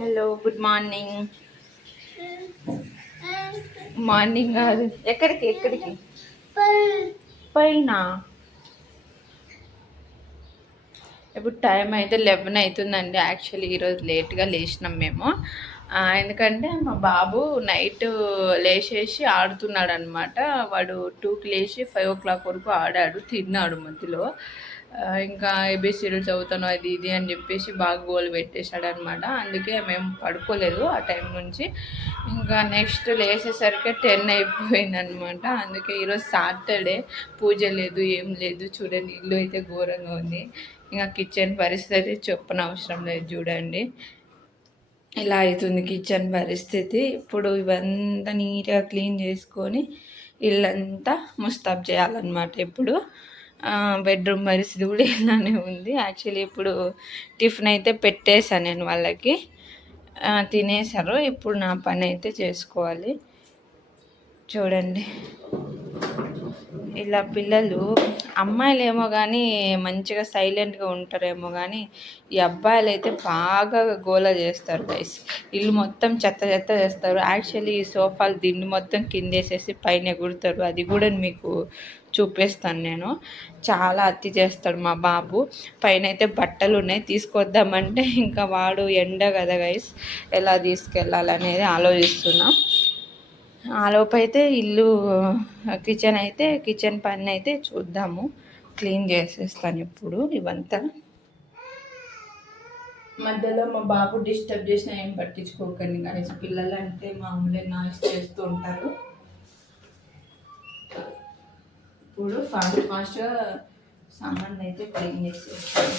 Hello good morning. Morning కాదు, ఎక్కడికి ఎక్కడికి పైన. ఇప్పుడు టైం అయితే 11 అవుతుందండి. యాక్చువల్లీ ఈరోజు లేట్గా లేచినాం మేము. ఎందుకంటే మా బాబు నైట్ లేచేసి ఆడుతున్నాడు అనమాట. వాడు 2కి లేచి 5 o'clock వరకు ఆడాడు, తిన్నాడు మధ్యలో. ఇంకా ఏబిసిడీలు చదువుతాను అది ఇది అని చెప్పేసి బాగా గోలు పెట్టేశాడు అనమాట. అందుకే మేము పడుకోలేదు ఆ టైం నుంచి. ఇంకా నెక్స్ట్ లేచేసరికి 10 అయిపోయింది అనమాట. అందుకే ఈరోజు సాటర్డే, పూజ లేదు ఏం లేదు. చూడండి, ఇల్లు అయితే ఘోరంగా ఉంది. ఇంకా కిచెన్ పరిస్థితి అయితే చెప్పనవసరం లేదు. చూడండి ఇలా అవుతుంది కిచెన్ పరిస్థితి. ఇప్పుడు ఇవంతా నీట్గా క్లీన్ చేసుకొని ఇల్లంతా ముస్తాబ్ చేయాలన్నమాట. ఇప్పుడు బెడ్రూమ్ పరిస్థితి కూడా ఇలానే ఉంది. యాక్చువల్లీ ఇప్పుడు టిఫిన్ అయితే పెట్టేశాను నేను వాళ్ళకి, తినేశారు. ఇప్పుడు నా పని అయితే చేసుకోవాలి. చూడండి ఇలా పిల్లలు, అమ్మాయిలు ఏమో కానీ మంచిగా సైలెంట్గా ఉంటారేమో కానీ ఈ అబ్బాయిలు అయితే బాగా గోల చేస్తారు గైస్. ఇల్లు మొత్తం చెత్త చెత్త చేస్తారు. యాక్చువల్లీ ఈ సోఫాలు దిండి మొత్తం కిందేసేసి పైన ఎగురుతారు. అది కూడా మీకు చూపిస్తాను నేను. చాలా అతి చేస్తాడు మా బాబు. పైన అయితే బట్టలు ఉన్నాయి, తీసుకొద్దామంటే ఇంకా వాడు ఎండ కదా గైస్, ఎలా తీసుకెళ్ళాలనేది ఆలోచిస్తున్నాం. ఆలోపు అయితే ఇల్లు కిచెన్ పని అయితే చూద్దాము. క్లీన్ చేసేస్తాను ఇప్పుడు ఇవంతా. మధ్యలో మా బాబు డిస్టర్బ్ చేసినా ఏం పట్టించుకోకండి కానీ పిల్లలు అంటే మామూలే నాయిస్ చేస్తూ ఉంటారు. ఇప్పుడు ఫాస్ట్గా సామాన్ అయితే క్లీన్ చేసేస్తాను.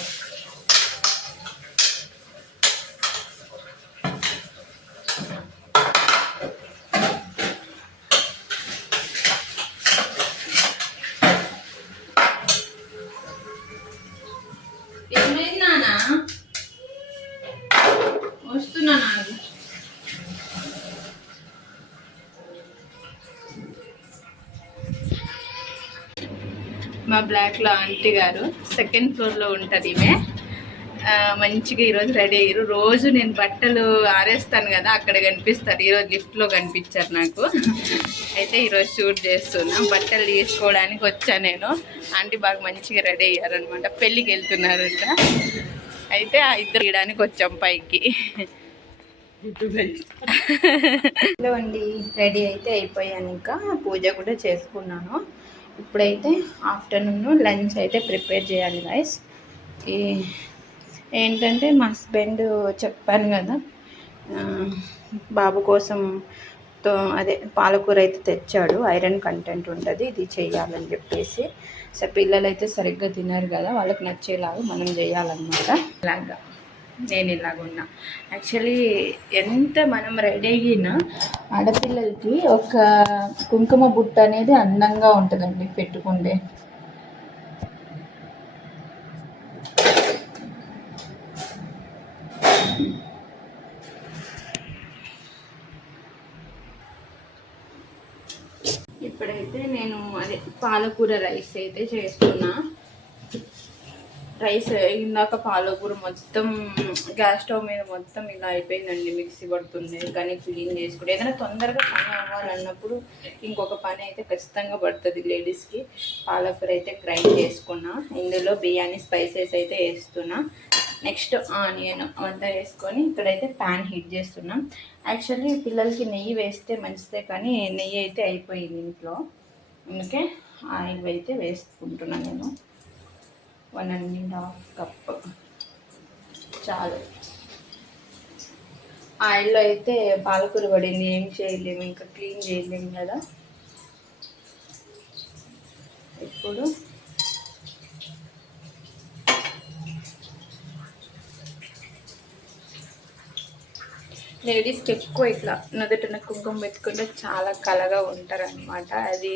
మా బ్లాక్లో ఆంటీ గారు సెకండ్ ఫ్లోర్లో ఉంటుంది. ఈమె మంచిగా ఈరోజు రెడీ అయ్యారు. రోజు నేను బట్టలు ఆరేస్తాను కదా, అక్కడ కనిపిస్తారు. ఈరోజు లిఫ్ట్లో కనిపించారు నాకు. అయితే ఈరోజు షూట్ చేస్తున్నా. బట్టలు తీసుకోవడానికి వచ్చా నేను. ఆంటీ బాగా మంచిగా రెడీ అయ్యారనమాట. పెళ్ళికి వెళ్తున్నారంట. అయితే ఆ ఇద్దరు తీయడానికి వచ్చాం పైకి. హలో అండి, రెడీ అయితే అయిపోయాను. ఇంకా పూజ కూడా చేసుకున్నాను. ఇప్పుడైతే ఆఫ్టర్నూన్ లంచ్ అయితే ప్రిపేర్ చేయాలి గైస్. ఏంటంటే మా హస్బెండ్ చెప్పాను కదా, బాబు కోసం అదే పాలకూర అయితే తెచ్చాడు. ఐరన్ కంటెంట్ ఉంటుంది, ఇది చేయాలని చెప్పేసి. సో పిల్లలు అయితే సరిగ్గా తిన్నారు కదా, వాళ్ళకి నచ్చేలాగా మనం చేయాలన్నమాట. ఇలాగా నేను ఇలాగున్నా. యాక్చువల్లీ ఎంత మనం రెడీ అయినా ఆడపిల్లలకి ఒక కుంకుమ బుట్ట అనేది అందంగా ఉంటుందండి పెట్టుకుంటే. ఇప్పుడైతే నేను అదే పాలకూర రైస్ అయితే చేస్తున్నా. రైస్ ఇందాక పాలకూర మొత్తం గ్యాస్ స్టవ్ మీద మొత్తం ఇలా అయిపోయిందండి. మిక్సీ పడుతుంది కానీ క్లీన్ చేసుకుంటే ఏదైనా తొందరగా పని అవ్వాలన్నప్పుడు ఇంకొక పని అయితే ఖచ్చితంగా పడుతుంది లేడీస్కి. పాలకూర అయితే గ్రైండ్ చేసుకున్నా. ఇందులో బిర్యానీ స్పైసెస్ అయితే వేస్తున్నా. నెక్స్ట్ ఆనియన్ అంతా వేసుకొని ఇక్కడైతే ప్యాన్ హీట్ చేస్తున్నాం. యాక్చువల్లీ పిల్లలకి నెయ్యి వేస్తే మంచిదే కానీ నెయ్యి అయితే అయిపోయింది ఇంట్లో. అందుకే ఆయిల్ అయితే వేసుకుంటున్నాను నేను. 1.5 కప్ చాలు. ఆయిల్లో అయితే పాలకూర పడింది, ఏం చేయలేము, ఇంకా క్లీన్ చేయలేము కదా. ఇప్పుడు లేడీస్కి ఎక్కువ ఇట్లా నుదుటిన కుంకుమ పెట్టుకుంటే చాలా కళగా ఉంటారు అనమాట. అది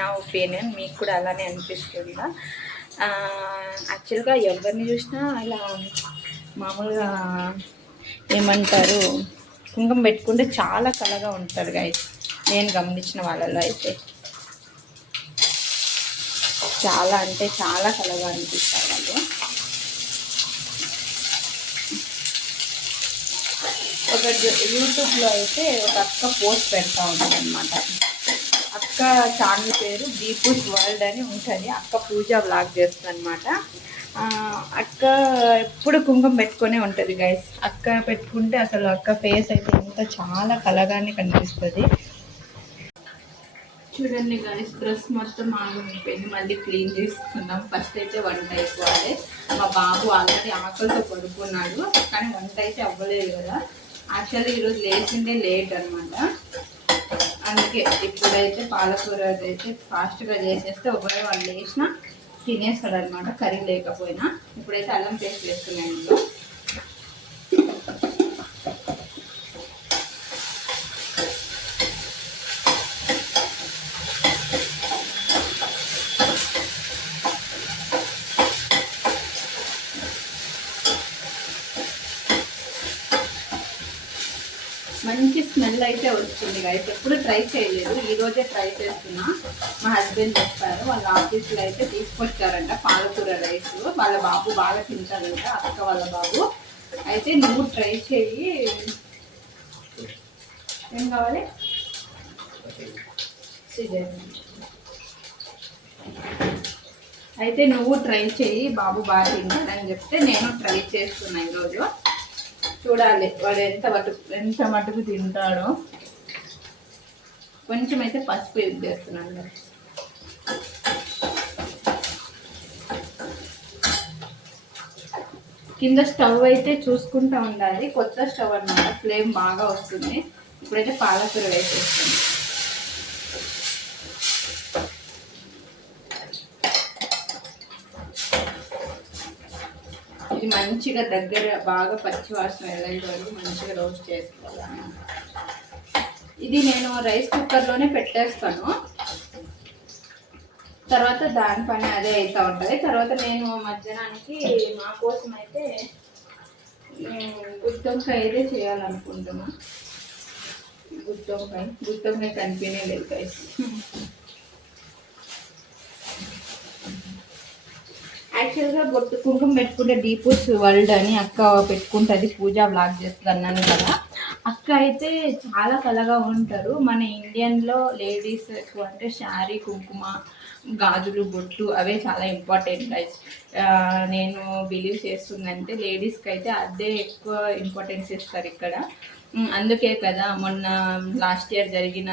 నా ఒపీనియన్. మీకు కూడా అలానే అనిపిస్తుందా? యాక్చువల్గా ఎవరిని చూసినా ఇలా మామూలుగా ఏమంటారు, కుంకుమ పెట్టుకుంటే చాలా కళగా ఉంటారు గైస్. నేను గమనించిన వాళ్ళలో అయితే చాలా అంటే చాలా కళగా అనిపిస్తారు వాళ్ళు. ఒక యూట్యూబ్లో అయితే ఒక అక్క పోస్ట్ పెడతా ఉంటుంది అనమాట. అక్క ఛానల్ పేరు దీపూస్ వరల్డ్ అని ఉంటుంది. అక్క పూజ వ్లాగ్ చేస్తుంది అనమాట. అక్క ఎప్పుడు కుంకుమ పెట్టుకునే ఉంటుంది గైస్. అక్క పెట్టుకుంటే అసలు అక్క ఫేస్ అయితే ఎంత చాలా కలగానే కనిపిస్తుంది. చూడండి గైస్, డ్రెస్ మొత్తం ఆగిపోయింది. మళ్ళీ క్లీన్ చేసుకున్నాం. ఫస్ట్ అయితే వంట అయిపోవాలి. మా బాబు ఆల్రెడీ ఆకలితో పడుకున్నాడు, కానీ వంట అయితే అవ్వలేదు కదా. యాక్చువల్లీ ఈరోజు లేచిందే లేట్ అనమాట. అందుకే ఇప్పుడైతే పాలకూర అయితే ఫాస్ట్గా చేసేస్తే ఒకవేళ వాళ్ళు లేచినా తినేస్తాడు అనమాట, కర్రీ లేకపోయినా. ఇప్పుడైతే అల్లం పేస్ట్ వేస్తున్నాను ఇంట్లో. మంచి స్మెల్ అయితే వస్తుంది గైస్. ఎప్పుడు ట్రై చేయలేదు, ఈరోజే ట్రై చేస్తున్నా. మా హస్బెండ్ చెప్పారు, వాళ్ళ ఆఫీస్లో అయితే తీసుకొచ్చారంట పాలకూర రైస్. వాళ్ళ బాబు బాగా తింటారంట, అక్క వాళ్ళ బాబు. అయితే నువ్వు ట్రై చేయి. ఏం కావాలి? అయితే నువ్వు ట్రై చేయి, బాబు బాగా తింటాడని చెప్తే నేను ట్రై చేస్తున్నా ఈరోజు. చూడాలి వాడు ఎంత మటుకు తింటాడో. కొంచెం అయితే పసుపు యూజ్ చేస్తున్నాను. కింద స్టవ్ అయితే చూసుకుంటూ ఉండాలి, కొత్త స్టవ్ అన్నమాట, ఫ్లేమ్ బాగా వస్తుంది. ఇప్పుడైతే పాలకూర వేసేస్తాను. ఇది మంచిగా దగ్గర బాగా పచ్చి వాసన వెళ్ళేంత వరకు మంచిగా రోస్ట్ చేసుకోవాలి. ఇది నేను రైస్ కుక్కర్లోనే పెట్టేస్తాను, తర్వాత దాని పని అదే అవుతూ ఉంటుంది. తర్వాత నేను మధ్యాహ్నానికి మా కోసం అయితే గుత్తొంకాయ అయితే చేయాలనుకుంటున్నా. గుత్తొంకాయ కనిపించే లేదు గైస్. యాక్చువల్గా బొట్టు కుంకుమ పెట్టుకుంటే దీపూస్ వరల్డ్ అని అక్క పెట్టుకుంటుంది, పూజ వ్లాగ్ చేస్తుంది అన్నాను కదా. అక్క అయితే చాలా కళగా ఉంటారు. మన ఇండియన్లో లేడీస్ ఎక్కువ అంటే శారీ, కుంకుమ, గాజులు, బొట్టు అవే చాలా ఇంపార్టెంట్ గైస్. నేను బిలీవ్ చేస్తుందంటే లేడీస్కి అయితే అదే ఎక్కువ ఇంపార్టెన్స్ ఇస్తారు ఇక్కడ. అందుకే కదా మొన్న లాస్ట్ ఇయర్ జరిగిన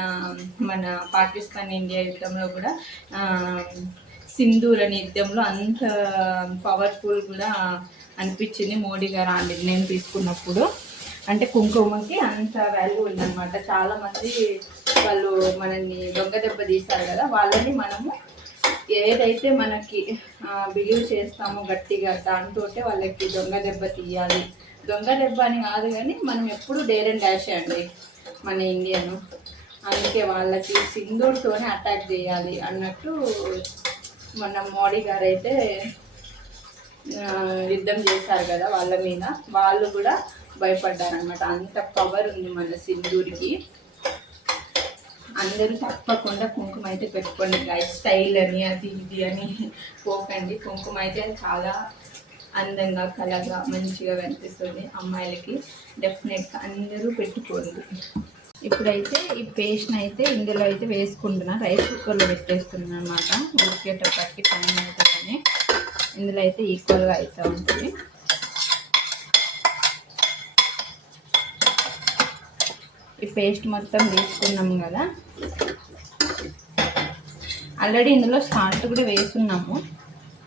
మన పాకిస్తాన్ ఇండియా యుద్ధంలో కూడా సింధూర్ అనే యుద్ధంలో అంత పవర్ఫుల్ కూడా అనిపించింది మోడీ గారు ఆ నిర్ణయం తీసుకున్నప్పుడు. అంటే కుంకుమకి అంత వాల్యూ ఉందన్నమాట. చాలామంది వాళ్ళు మనల్ని దొంగ దెబ్బ తీస్తారు కదా, వాళ్ళని మనము ఏదైతే మనకి బిలీవ్ చేస్తామో గట్టిగా దాంతో వాళ్ళకి దొంగ దెబ్బ తీయాలి. దొంగ దెబ్బ అని కాదు కానీ మనం ఎప్పుడు డేర్ అండ్ డాష్ అండి మన ఇండియన్. అందుకే వాళ్ళకి సింధూర్తోనే అటాక్ చేయాలి అన్నట్టు మన మోడీ గారు అయితే యుద్ధం చేశారు కదా వాళ్ళ మీద. వాళ్ళు కూడా భయపడ్డారనమాట. అంత పవర్ ఉంది మన సింధూరికి. అందరూ తప్పకుండా కుంకుమ అయితే పెట్టుకోండి గైస్. స్టైల్ అని అది ఇది అని పోకండి. కుంకుమ అయితే చాలా అందంగా కళగా మంచిగా కనిపిస్తుంది అమ్మాయిలకి. డెఫినెట్గా అందరూ పెట్టుకోండి. ఇప్పుడైతే ఈ పేస్ట్ని అయితే ఇందులో అయితే వేసుకుంటున్నా. రైస్ కుక్కర్లో పెట్టేస్తున్నాను అనమాట. ఉడికేటప్పటికి టైం అవుతుందని ఇందులో అయితే ఈక్వల్గా అవుతూ ఉంటుంది. ఈ పేస్ట్ మొత్తం తీసుకున్నాము కదా. ఆల్రెడీ ఇందులో సాల్ట్ కూడా వేసుకున్నాము,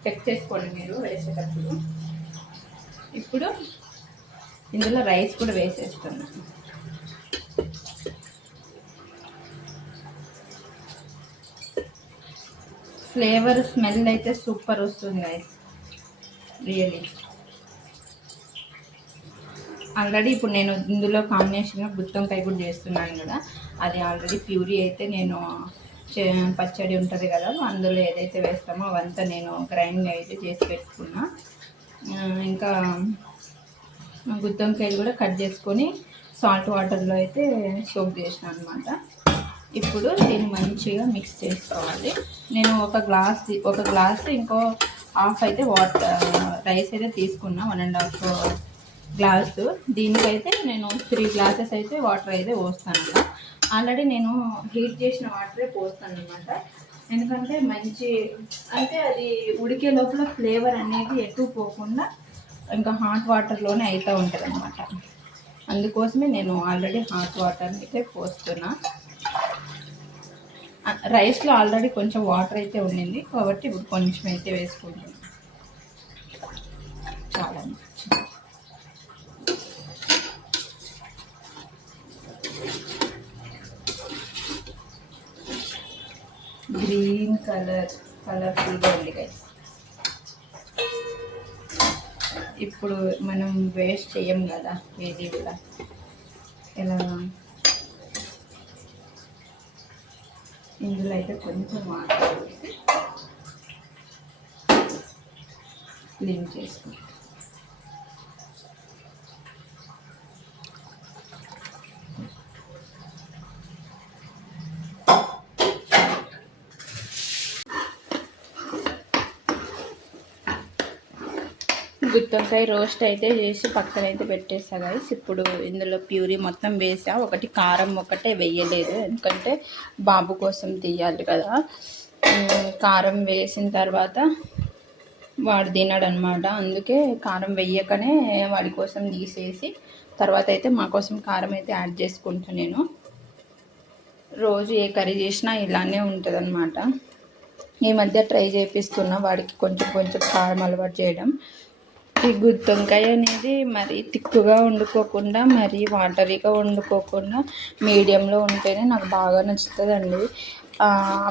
చెక్ చేసుకోండి మీరు వేసేటప్పుడు. ఇప్పుడు ఇందులో రైస్ కూడా వేసేస్తున్నాను. ఫ్లేవర్ స్మెల్ అయితే సూపర్ వస్తుంది గైస్, రియలీ. ఆల్రెడీ ఇప్పుడు నేను ఇందులో కాంబినేషన్గా గుత్తొంకాయ కూడా చేస్తున్నాను కదా, అది ఆల్రెడీ ప్యూరీ అయితే నేను పచ్చడి ఉంటుంది కదా అందులో ఏదైతే వేస్తామో అవంతా నేను గ్రైండ్ అయితే చేసి పెట్టుకున్నా. ఇంకా గుత్తొంకాయలు కూడా కట్ చేసుకొని సాల్ట్ వాటర్లో అయితే సోక్ చేసిన అనమాట. ఇప్పుడు దీన్ని మంచిగా మిక్స్ చేసుకోవాలి. నేను ఒక గ్లాస్ ఇంకో హాఫ్ అయితే రైస్ అయితే తీసుకున్నా, 1.5 గ్లాసు. దీనికైతే నేను 3 గ్లాసెస్ అయితే వాటర్ అయితే పోస్తాను. ఆల్రెడీ నేను హీట్ చేసిన వాటరే పోస్తాను అనమాట. ఎందుకంటే మంచి అంటే అది ఉడికే లోపల ఫ్లేవర్ అనేది ఎక్కువ పోకుండా ఇంకా హాట్ వాటర్లోనే అవుతూ ఉంటుంది అనమాట. అందుకోసమే నేను ఆల్రెడీ హాట్ వాటర్ అయితే పోస్తున్నా. రైస్లో ఆల్రెడీ కొంచెం వాటర్ అయితే ఉండింది కాబట్టి ఇప్పుడు కొంచెం అయితే వేసుకుంటున్నాను. చాలా గ్రీన్ కలర్ఫుల్గా ఉంది గైస్. ఇప్పుడు మనం వేస్ట్ చేయం కదా ఏది కూడా. ఇలా ఇందులో అయితే కొంచెం వాటర్ వేసి క్లీన్ చేసుకుంటాం. గుత్తొంకాయ రోస్ట్ అయితే చేసి పక్కన అయితే పెట్టేసా గైస్. ఇప్పుడు ఇందులో ప్యూరీ మొత్తం వేసా. ఒకటి కారం ఒకటే వేయలేదు, ఎందుకంటే బాబు కోసం తీయాలి కదా. కారం వేసిన తర్వాత వాడు తినడు అనమాట. అందుకే కారం వేయకనే వాడి కోసం తీసేసి తర్వాత అయితే మా కోసం కారం అయితే యాడ్ చేసుకుంటాను. నేను రోజు ఏ కర్రీ చేసినా ఇలానే ఉంటుంది అనమాట. ఈ మధ్య ట్రై చేపిస్తున్నా వాడికి కొంచెం కొంచెం కారం అలవాటు చేయడం. ఈ గుత్తొంకాయ అనేది మరీ తిక్కుగా వండుకోకుండా మరీ వాటరీగా వండుకోకుండా మీడియంలో ఉంటేనే నాకు బాగా నచ్చుతుందండి.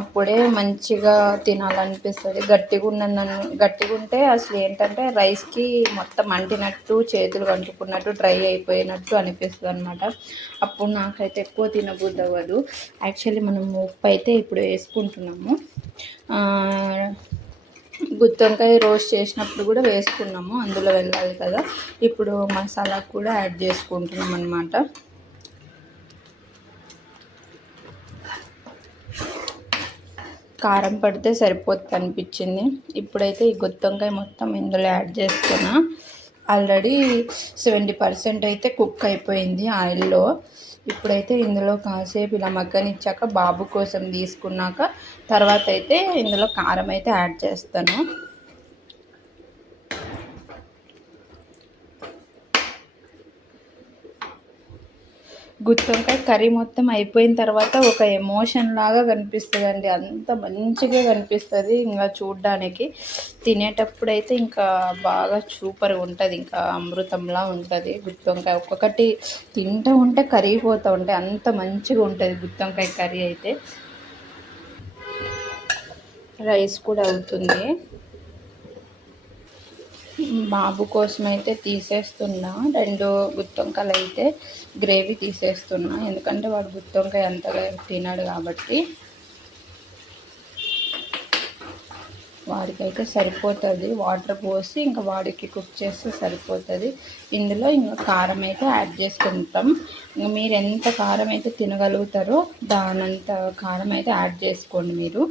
అప్పుడే మంచిగా తినాలనిపిస్తుంది. గట్టిగా ఉంటే అసలు ఏంటంటే రైస్కి మొత్తం అంటినట్టు, చేతులు అంటుకున్నట్టు, డ్రై అయిపోయినట్టు అనిపిస్తుంది అనమాట. అప్పుడు నాకైతే ఎక్కువ తినబుద్ధి అవ్వదు. యాక్చువల్లీ మనం ఉప్పు అయితే ఇప్పుడు వేసుకుంటున్నాము. గుత్తొంకాయ రోస్ట్ చేసినప్పుడు కూడా వేసుకున్నాము, అందులో వెళ్ళాలి కదా. ఇప్పుడు మసాలా కూడా యాడ్ చేసుకుంటున్నాం అన్నమాట. కారం పడితే సరిపోతుంది అనిపించింది. ఇప్పుడైతే ఈ గుత్తొంకాయ మొత్తం ఇందులో యాడ్ చేస్తున్నా. ఆల్రెడీ 70% అయితే కుక్ అయిపోయింది ఆయిల్లో. ఇప్పుడైతే ఇందులో కాసేపు ఇలా మగ్గనిచ్చాక బాబు కోసం తీసుకున్నాక తర్వాత అయితే ఇందులో కారం అయితే యాడ్ చేస్తాను. గుత్తొంకాయ కర్రీ మొత్తం అయిపోయిన తర్వాత ఒక ఎమోషన్ లాగా కనిపిస్తుంది అండి. అంత మంచిగా కనిపిస్తుంది. ఇంకా చూడ్డానికి తినేటప్పుడు అయితే ఇంకా బాగా సూపర్గా ఉంటుంది. ఇంకా అమృతంలా ఉంటుంది గుత్తొంకాయ. ఒక్కొక్కటి తింటూ ఉంటే కరిగిపోతూ ఉంటాయి, అంత మంచిగా ఉంటుంది గుత్తొంకాయ కర్రీ అయితే. రైస్ కూడా అవుతుంది. బాబు కోసం అయితే తీసేస్తున్నా. 2 గుత్తొంకాయలు అయితే గ్రేవీ తీసేస్తున్నా, ఎందుకంటే వాడు గుత్తొంకాయ అంతగా తినాడు కాబట్టి వాడికైతే సరిపోతుంది. వాటర్ పోసి ఇంకా వాడికి కుక్ చేస్తే సరిపోతుంది. ఇందులో ఇంకా కారం అయితే యాడ్ చేసుకుంటాం. ఇంకా మీరు ఎంత కారం అయితే తినగలుగుతారో దానంత కారం అయితే యాడ్ చేసుకోండి మీరు.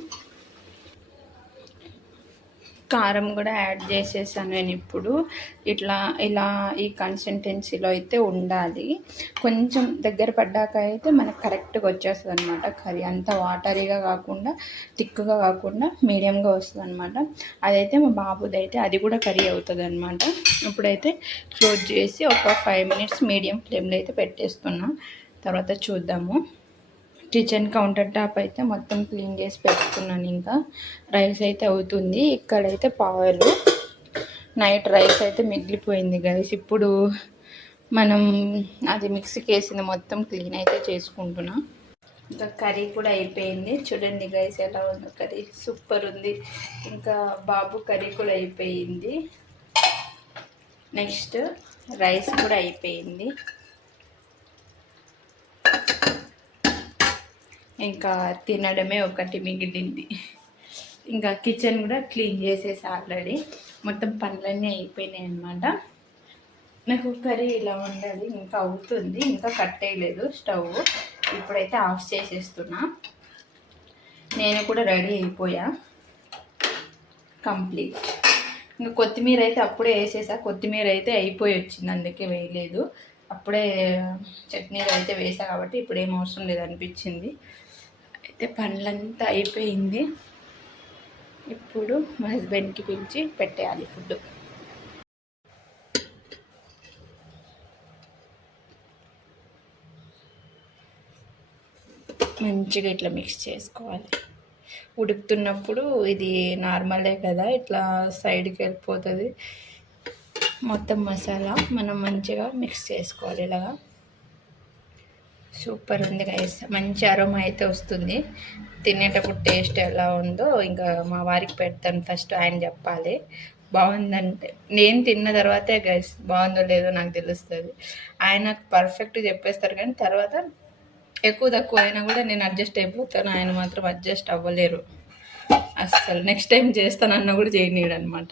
కారం కూడా యాడ్ చేసేసాను నేను. ఇప్పుడు ఇలా ఈ కన్సిస్టెన్సీలో అయితే ఉండాలి. కొంచెం దగ్గర పడ్డాక అయితే మనకు కరెక్ట్గా వచ్చేస్తుంది అనమాట కర్రీ. అంత వాటరీగా కాకుండా థిక్గా కాకుండా మీడియంగా వస్తుంది అనమాట. అదైతే మా బాబుది అయితే అది కూడా కర్రీ అవుతుంది అనమాట. ఇప్పుడైతే క్లోజ్ చేసి ఒక 5 మినిట్స్ మీడియం ఫ్లేమ్లో అయితే పెట్టేస్తున్నా. తర్వాత చూద్దాము. కిచెన్ కౌంటర్ టాప్ అయితే మొత్తం క్లీన్ చేసి పెట్టుకున్నాను. ఇంకా రైస్ అయితే అవుతుంది. ఇక్కడైతే పాలు, నైట్ రైస్ అయితే మిగిలిపోయింది గైస్. ఇప్పుడు మనం అది మిక్సీకి వేసింది మొత్తం క్లీన్ అయితే చేసుకుంటున్నా. ఇంకా కర్రీ కూడా అయిపోయింది. చూడండి గైస్ ఎలా ఉందో కర్రీ, సూపర్ ఉంది. ఇంకా బాబు కర్రీ కూడా అయిపోయింది. నెక్స్ట్ రైస్ కూడా అయిపోయింది. ఇంకా తినడమే ఒకటి మిగిలింది. ఇంకా కిచెన్ కూడా క్లీన్ చేసేసి ఆల్రెడీ మొత్తం పనులన్నీ అయిపోయినాయి అన్నమాట. నాకు కర్రీ ఇలా ఉండాలి. ఇంకా అవుతుంది, ఇంకా కట్టేయలేదు స్టవ్. ఇప్పుడైతే ఆఫ్ చేసేస్తున్నా. నేను కూడా రెడీ అయిపోయా కంప్లీట్. ఇంకా కొత్తిమీర అయితే అప్పుడే వేసేసా. కొత్తిమీర అయితే అయిపోయి వచ్చింది, అందుకే వేయలేదు. అప్పుడే చట్నీలో అయితే వేసా కాబట్టి ఇప్పుడు ఏం అవసరం లేదు అనిపించింది. అయితే పనులంతా అయిపోయింది. ఇప్పుడు మా హస్బెండ్కి పిలిచి పెట్టేయాలి ఫుడ్. మంచిగా ఇట్లా మిక్స్ చేసుకోవాలి. ఉడుకుతున్నప్పుడు ఇది నార్మలే కదా, ఇట్లా సైడ్కి వెళ్ళిపోతుంది మొత్తం మసాలా. మనం మంచిగా మిక్స్ చేసుకోవాలి ఇలాగా. సూపర్ ఉంది గైస్, మంచి అరోమా అయితే వస్తుంది. తినేటప్పుడు టేస్ట్ ఎలా ఉందో ఇంకా మా వారికి పెడతాను, ఫస్ట్ ఆయన చెప్పాలి. బాగుందంటే నేను తిన్న తర్వాతే గైస్ బాగుందో లేదో నాకు తెలుస్తుంది. ఆయన పర్ఫెక్ట్ చెప్పేస్తారు, కానీ తర్వాత ఎక్కువ తక్కువ అయినా కూడా నేను అడ్జస్ట్ అయిపోతాను. ఆయన మాత్రం అడ్జస్ట్ అవ్వలేరు అస్సలు. నెక్స్ట్ టైం చేస్తానన్నా కూడా చేయనీయడు అనమాట.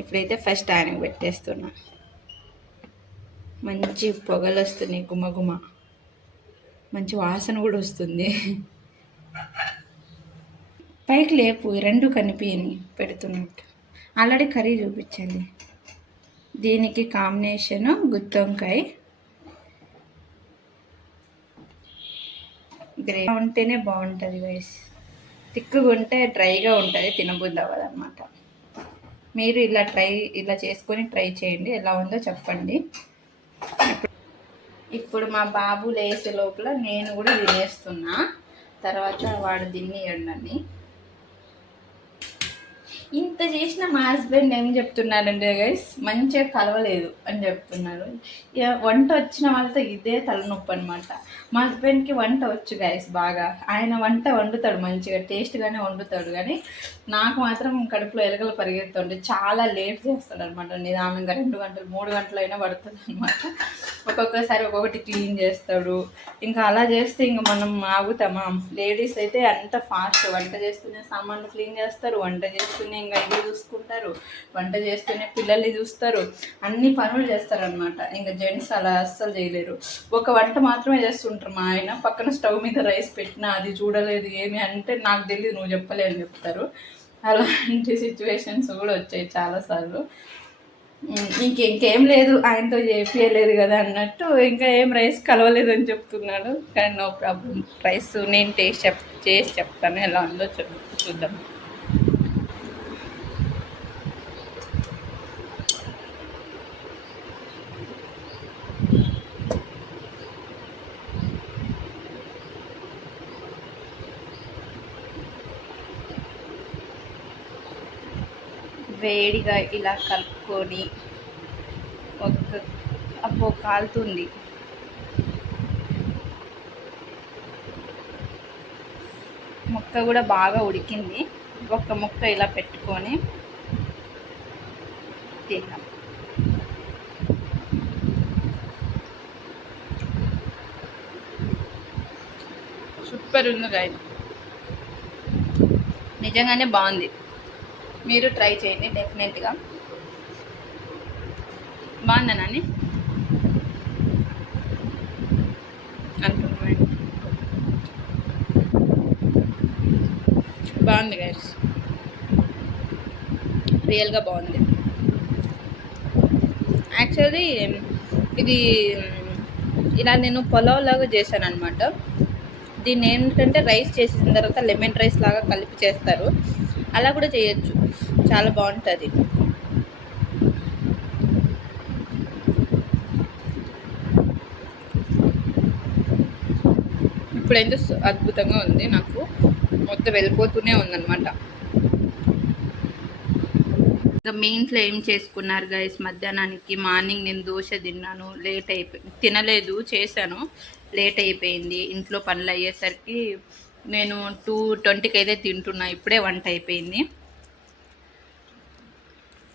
ఇప్పుడైతే ఫస్ట్ ఆయనకు పెట్టేస్తున్నా. మంచి పొగలు వస్తున్నాయి, గుమగుమ, మంచి వాసన కూడా వస్తుంది. పైకి లేపు, రెండు కనిపించని పెడుతున్నట్టు. ఆల్రెడీ కర్రీ చూపించండి. దీనికి కాంబినేషను గుత్తొంకాయ గ్రేవీ ఉంటేనే బాగుంటుంది గైస్. తిక్కుగా ఉంటే డ్రైగా ఉంటుంది, తినబుద్ధి అవ్వదు అనమాట. మీరు ఇలా చేసుకొని ట్రై చేయండి, ఎలా ఉందో చెప్పండి. ఇప్పుడు మా బాబు లేసే లోపల నేను కూడా తినేస్తున్నా, తర్వాత వాడు తినేయండి. ఇంత చేసిన మా హస్బెండ్ ఏం చెప్తున్నారంటే గైస్, మంచిగా కలవలేదు అని చెప్తున్నారు. వంట వచ్చిన వాళ్ళతో ఇదే తలనొప్పి అనమాట. మా హస్బెండ్కి వంట వచ్చు గైస్ బాగా. ఆయన వంట వండుతాడు, మంచిగా టేస్ట్గానే వండుతాడు, కానీ నాకు మాత్రం కడుపులో ఎలకలు పరిగెత్తుండే చాలా లేట్ చేస్తాడు అనమాట. నిదానంగా 2 గంటలు 3 గంటలు అయినా పడుతుంది అనమాట. ఒక్కొక్కసారి ఒక్కొక్కటి క్లీన్ చేస్తాడు. ఇంకా అలా చేస్తే ఇంకా మనం ఆగుతామా? లేడీస్ అయితే అంత ఫాస్ట్, వంట చేస్తూనే సామాన్లు క్లీన్ చేస్తారు, వంట చేస్తూనే ఇంకా ఇల్లు చూసుకుంటారు, వంట చేస్తూనే పిల్లల్ని చూస్తారు, అన్ని పనులు చేస్తారనమాట. ఇంకా జెంట్స్ అలా అస్సలు చేయలేరు. ఒక వంట మాత్రమే చేస్తుంటారు. మా ఆయన పక్కన స్టవ్ మీద రైస్ పెట్టినా అది చూడలేదు ఏమి అంటే, నాకు తెలియదు నువ్వు చెప్పలే అని చెప్తారు. అలాంటి సిచ్యువేషన్స్ కూడా వచ్చాయి చాలాసార్లు. ఇంకేం లేదు, ఆయనతో చేపియలేదు కదా అన్నట్టు ఇంకా ఏం రైస్ కలవలేదు అని చెప్తున్నాడు. కానీ నో ప్రాబ్లం, రైస్ నేను చేసి చెప్తాను ఎలా ఉందో చూద్దాం. వేడిగా ఇలా కలుపుకొని అబ్బో కాలుతుంది. ముక్క కూడా బాగా ఉడికింది. ఒక్క ముక్క ఇలా పెట్టుకొని తిన్నాం. సూపర్ ఉంది గైస్, నిజంగానే బాగుంది. మీరు ట్రై చేయండి డెఫినెట్గా. బాగుందనండి అనుకుంటున్నాను. బాగుంది గైస్, రియల్గా బాగుంది. యాక్చువల్లీ ఇది ఇలా నేను పులావ్ లాగా చేశాను అనమాట. దీన్ని ఏంటంటే రైస్ చేసిన తర్వాత లెమన్ రైస్ లాగా కలిపి చేస్తారు, అలా కూడా చేయొచ్చు, చాలా బాగుంటుంది. ఇప్పుడైతే అద్భుతంగా ఉంది, నాకు మొత్తం వెళ్ళిపోతూనే ఉందన్నమాట. ఇంకా మీ ఇంట్లో ఏం చేసుకున్నారు గైస్ మధ్యాహ్నానికి? మార్నింగ్ నేను దోశ తిన్నాను, లేట్ అయిపోయింది, తినలేదు, చేశాను, లేట్ అయిపోయింది. ఇంట్లో పనులు అయ్యేసరికి నేను 2:20కి అయితే తింటున్నా. ఇప్పుడే వంట అయిపోయింది.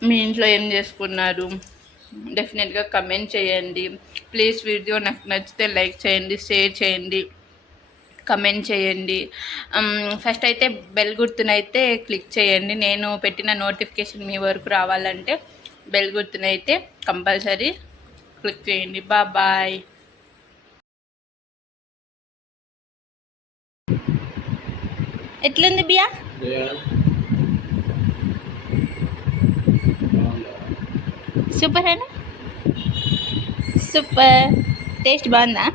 మీ ఇంట్లో ఏం చేసుకున్నారు? డెఫినెట్గా కమెంట్ చేయండి ప్లీజ్. వీడియో నాకు నచ్చితే లైక్ చేయండి, షేర్ చేయండి, కమెంట్ చేయండి. ఫస్ట్ అయితే బెల్ గుర్తునైతే క్లిక్ చేయండి. నేను పెట్టిన నోటిఫికేషన్ మీ వరకు రావాలంటే బెల్ గుర్తునైతే కంపల్సరీ క్లిక్ చేయండి. బాయ్. ఎట్లుంది బియా? సూపర్ అన్న సూపర్. టేస్ట్ బాగుందా?